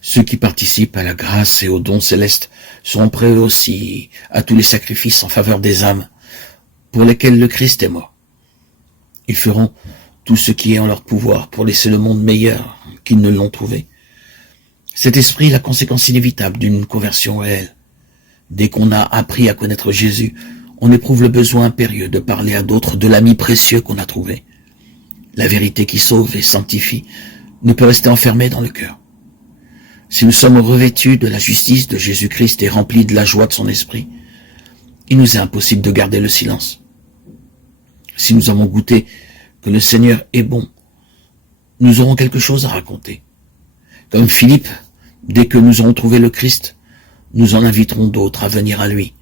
Ceux qui participent à la grâce et aux dons célestes seront prêts aussi à tous les sacrifices en faveur des âmes pour lesquelles le Christ est mort. Ils feront tout ce qui est en leur pouvoir pour laisser le monde meilleur qu'ils ne l'ont trouvé. Cet esprit est la conséquence inévitable d'une conversion réelle. Dès qu'on a appris à connaître Jésus, on éprouve le besoin impérieux de parler à d'autres de l'ami précieux qu'on a trouvé. La vérité qui sauve et sanctifie ne peut rester enfermée dans le cœur. Si nous sommes revêtus de la justice de Jésus-Christ et remplis de la joie de son esprit, il nous est impossible de garder le silence. Si nous avons goûté que le Seigneur est bon, nous aurons quelque chose à raconter. Comme Philippe, dès que nous aurons trouvé le Christ, nous en inviterons d'autres à venir à lui.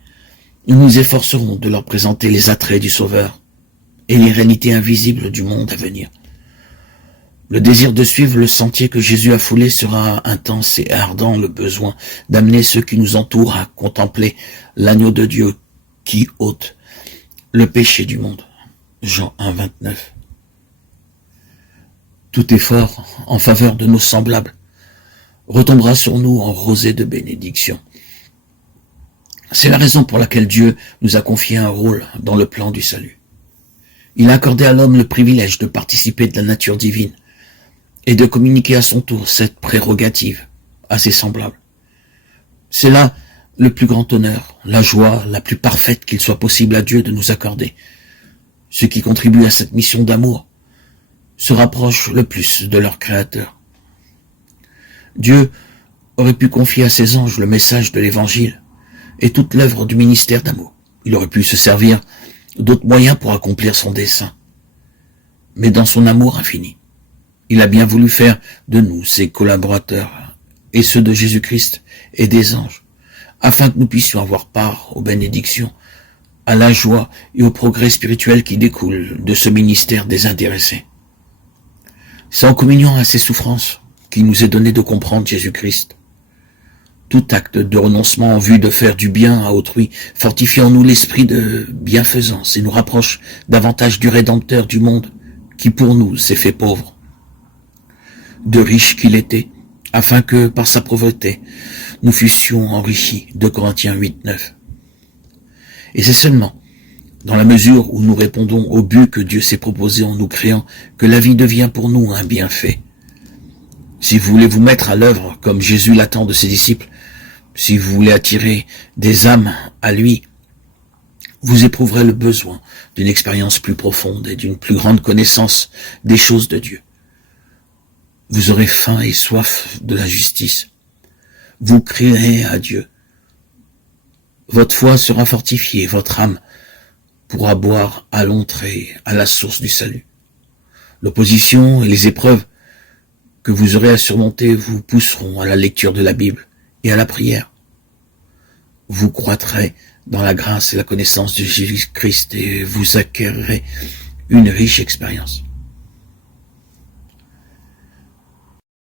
Nous nous efforcerons de leur présenter les attraits du Sauveur et les réalités invisibles du monde à venir. Le désir de suivre le sentier que Jésus a foulé sera intense et ardent le besoin d'amener ceux qui nous entourent à contempler l'agneau de Dieu qui ôte le péché du monde. Jean 1, 29. Tout effort en faveur de nos semblables retombera sur nous en rosée de bénédiction. C'est la raison pour laquelle Dieu nous a confié un rôle dans le plan du salut. Il a accordé à l'homme le privilège de participer de la nature divine et de communiquer à son tour cette prérogative à ses semblables. C'est là le plus grand honneur, la joie la plus parfaite qu'il soit possible à Dieu de nous accorder. Ceux qui contribuent à cette mission d'amour se rapprochent le plus de leur Créateur. Dieu aurait pu confier à ses anges le message de l'Évangile et toute l'œuvre du ministère d'amour. Il aurait pu se servir d'autres moyens pour accomplir son dessein. Mais dans son amour infini, il a bien voulu faire de nous ses collaborateurs et ceux de Jésus-Christ et des anges, afin que nous puissions avoir part aux bénédictions, à la joie et au progrès spirituel qui découlent de ce ministère désintéressé. C'est en communion à ses souffrances qu'il nous est donné de comprendre Jésus-Christ. Tout acte de renoncement en vue de faire du bien à autrui fortifie en nous l'esprit de bienfaisance et nous rapproche davantage du Rédempteur du monde qui pour nous s'est fait pauvre. De riche qu'il était, afin que, par sa pauvreté, nous fussions enrichis. 2 Corinthiens 8, 9. Et c'est seulement dans la mesure où nous répondons au but que Dieu s'est proposé en nous créant que la vie devient pour nous un bienfait. Si vous voulez vous mettre à l'œuvre comme Jésus l'attend de ses disciples, si vous voulez attirer des âmes à lui, vous éprouverez le besoin d'une expérience plus profonde et d'une plus grande connaissance des choses de Dieu. Vous aurez faim et soif de la justice. Vous crierez à Dieu. Votre foi sera fortifiée, votre âme pourra boire à l'entrée, à la source du salut. L'opposition et les épreuves que vous aurez à surmonter vous pousseront à la lecture de la Bible et à la prière. Vous croîtrez dans la grâce et la connaissance de Jésus-Christ et vous acquérerez une riche expérience.